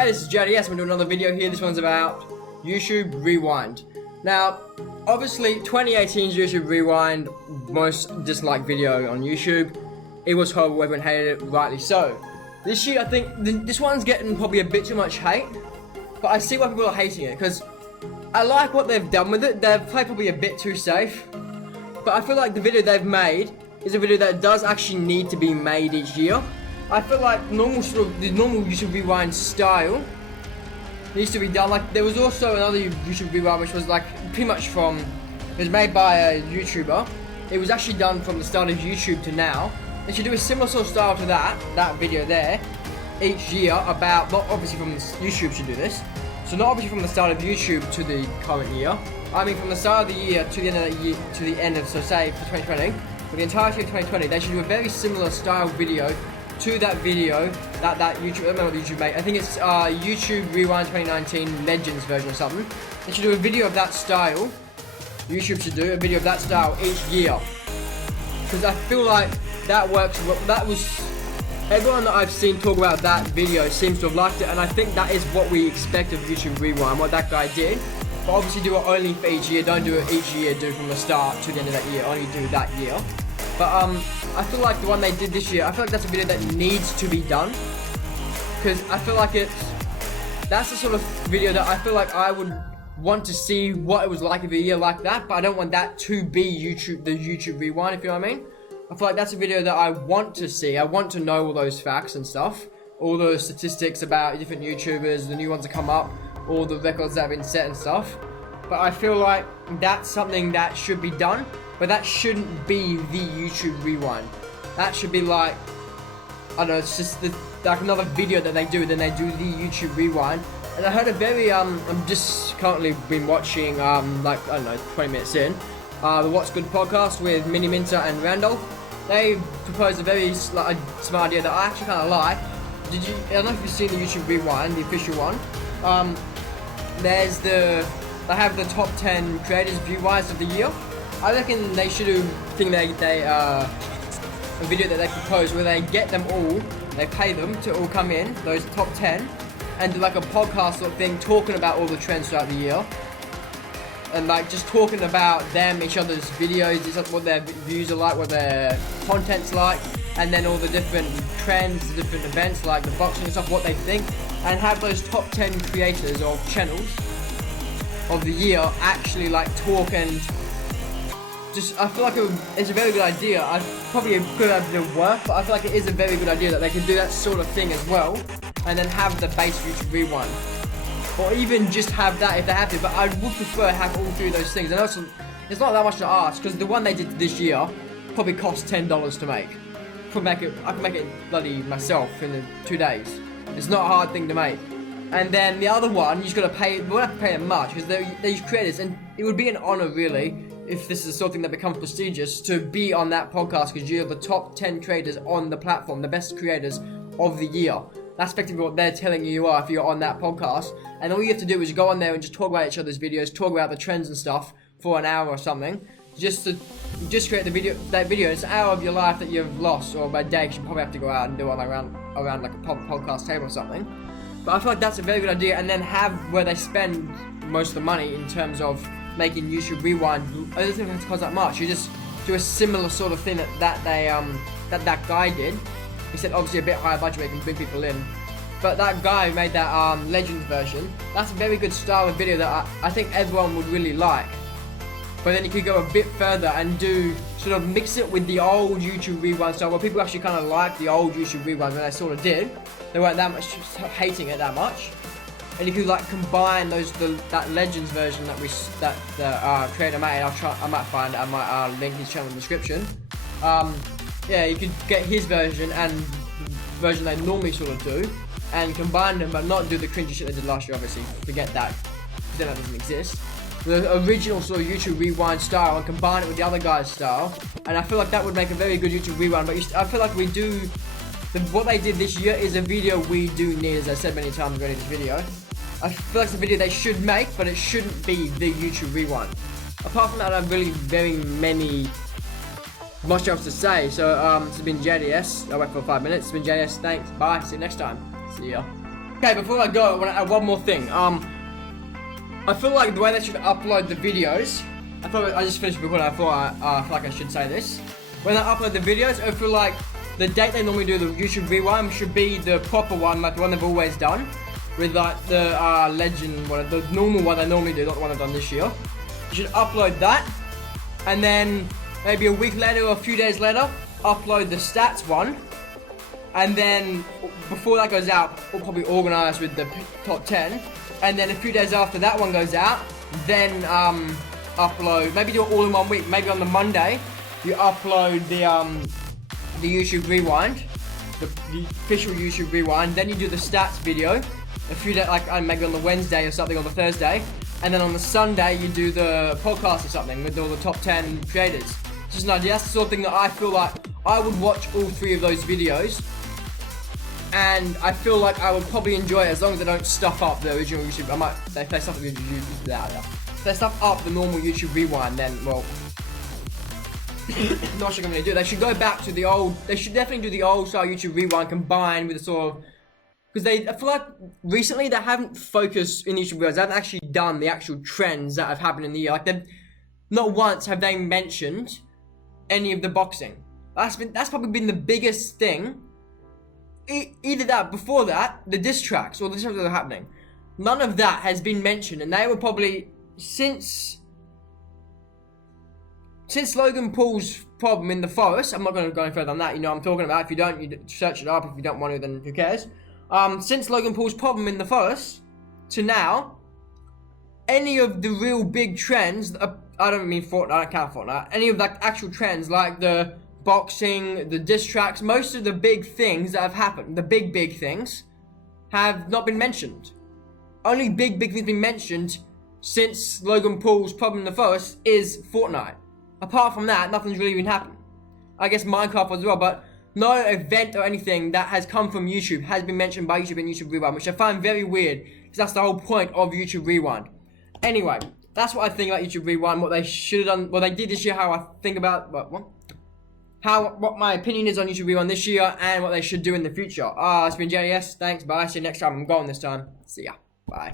Okay, this is JDS. I'm doing another video here. This one's about YouTube Rewind. Now, obviously, 2018's YouTube Rewind, most disliked video on YouTube. It was horrible, everyone hated it, rightly so. This year, I think, this one's getting probably a bit too much hate, but I see why people are hating it, because I like what they've done with it. They've played probably a bit too safe, but I feel like the video they've made is a video that does actually need to be made each year. I feel like the normal YouTube Rewind style needs to be done. Like, there was also another YouTube Rewind which was like pretty much it was made by a YouTuber. It was actually done from the start of YouTube to now. They should do a similar sort of style to that video there each year, about, not obviously from YouTube should do this. So not obviously from the start of YouTube to the current year. I mean from the start of the year to the end of the year, to the end of, so say for 2020, for the entirety of 2020, they should do a very similar style video to that video that YouTube, I don't know what YouTube made. I think it's YouTube Rewind 2019 Legends version or something. They should do a video of that style. YouTube should do a video of that style each year, because I feel like that works well. That was, everyone that I've seen talk about that video seems to have liked it, and I think that is what we expect of YouTube Rewind, what that guy did. But obviously do it only for each year, don't do it each year, do it from the start to the end of that year, only do that year. But I feel like the one they did this year, I feel like that's a video that needs to be done, because I feel like that's the sort of video that I feel like I would want to see what it was like of a year like that, but I don't want that to be the YouTube Rewind, if you know what I mean. I feel like that's a video that I want to see. I want to know all those facts and stuff, all those statistics about different YouTubers, the new ones that come up, all the records that have been set and stuff. But I feel like that's something that should be done, but that shouldn't be the YouTube Rewind. That should be like, I don't know, it's just like another video that they do, then they do the YouTube Rewind. And I heard a very, I'm just currently been watching, like, I don't know, 20 minutes in, the What's Good podcast with Mini Minter and Randolph. They proposed a very smart idea that I actually kind of like. I don't know if you've seen the YouTube Rewind, the official one. They have the top 10 creators view-wise of the year. I reckon they should do a video that they propose where they get them all, they pay them to all come in, those top 10, and do like a podcast sort of thing, talking about all the trends throughout the year. And like just talking about them, each other's videos, what their views are like, what their content's like, and then all the different trends, the different events like the boxing and stuff, what they think, and have those top 10 creators of channels of the year actually like talk and just, I feel like it's a very good idea. I probably could have to work, but I feel like it is a very good idea that they can do that sort of thing as well, and then have the base YouTube Rewind. Or even just have that if they have to, but I would prefer have all three of those things. I know it's not that much to ask, because the one they did this year probably cost $10 to make. I can make it bloody myself in 2 days. It's not a hard thing to make. And then the other one, you just gotta pay, we won't have to pay them much, because they're these creators, and it would be an honor really, if this is something that becomes prestigious, to be on that podcast, because you're the top 10 creators on the platform, the best creators of the year. That's effectively what they're telling you are if you're on that podcast. And all you have to do is go on there and just talk about each other's videos, talk about the trends and stuff for an hour or something. Just create that video. It's an hour of your life that you've lost, or by day, 'cause you probably have to go out and do it around like a podcast table or something. But I feel like that's a very good idea, and then have where they spend most of the money in terms of making YouTube Rewind. I don't think it costs that much. You just do a similar sort of thing that guy did. He said obviously a bit higher budget where you can bring people in. But that guy who made that Legends version, that's a very good style of video that I think everyone would really like. But then you could go a bit further and do, sort of mix it with the old YouTube Rewind style, where people actually kind of like the old YouTube Rewind when they sort of did. They weren't that much hating it that much. And you could like combine that Legends version that the creator made. I might find it, I might link his channel in the description. Yeah, you could get his version and the version they normally sort of do, and combine them, but not do the cringy shit they did last year, obviously. Forget that, because then that doesn't exist. The original sort of YouTube Rewind style, and combine it with the other guy's style, and I feel like that would make a very good YouTube Rewind. But I feel like what they did this year is a video we do need, as I said many times already in this video. I feel like it's a video they should make, but it shouldn't be the YouTube Rewind. Apart from that, I have really very much else to say. So this has been JDS. I went for 5 minutes. It's been JDS. Thanks. Bye. See you next time. See ya. Okay, before I go, I want to add one more thing. I feel like the way they should upload the videos, I just finished recording, I feel like I should say this. When they upload the videos, I feel like the date they normally do the YouTube rewind should be the proper one, like the one they've always done. With like the legend one, the normal one they normally do, not the one I've done this year. You should upload that, and then maybe a week later or a few days later, upload the stats one. And then before that goes out, we'll probably organise with the top 10. And then a few days after that one goes out, then upload. Maybe do it all in 1 week. Maybe on the Monday, you upload the YouTube rewind, the official YouTube rewind. Then you do the stats video. A few days, like maybe on the Wednesday or something, on the Thursday. And then on the Sunday, you do the podcast or something with all the top 10 creators. Just an idea. That's the sort of thing that I feel like I would watch all 3 of those videos. And I feel like I would probably enjoy it as long as they don't stuff up the original YouTube. If they stuff up the YouTube, if they stuff up the normal YouTube rewind, then, well, not sure I'm going to do. They should go back to the old, they should definitely do the old style YouTube rewind combined with the sort of, because I feel like recently they haven't focused in YouTube videos, they haven't actually done the actual trends that have happened in the year. Like, not once have they mentioned any of the boxing. That's probably been the biggest thing. Either that, before that, the diss tracks, or the diss tracks that are happening. None of that has been mentioned, and they were probably, since Logan Paul's problem in the forest, I'm not going to go any further than that, you know what I'm talking about. If you don't, you search it up. If you don't want to, then who cares? Since Logan Paul's problem in the forest, to now, any of the real big trends, I don't mean Fortnite, I don't count Fortnite, any of the actual trends, like the boxing, the diss tracks, most of the big things that have happened, the big things, have not been mentioned. Only big things been mentioned since Logan Paul's problem in the forest is Fortnite. Apart from that, nothing's really been happening. I guess Minecraft as well, but no event or anything that has come from YouTube has been mentioned by YouTube and YouTube Rewind, which I find very weird, because that's the whole point of YouTube Rewind. Anyway, that's what I think about YouTube Rewind, what they should have done, what they did this year, how I think about, what my opinion is on YouTube Rewind this year, and what they should do in the future. It's been JS, thanks, bye, see you next time. I'm going this time. See ya, bye.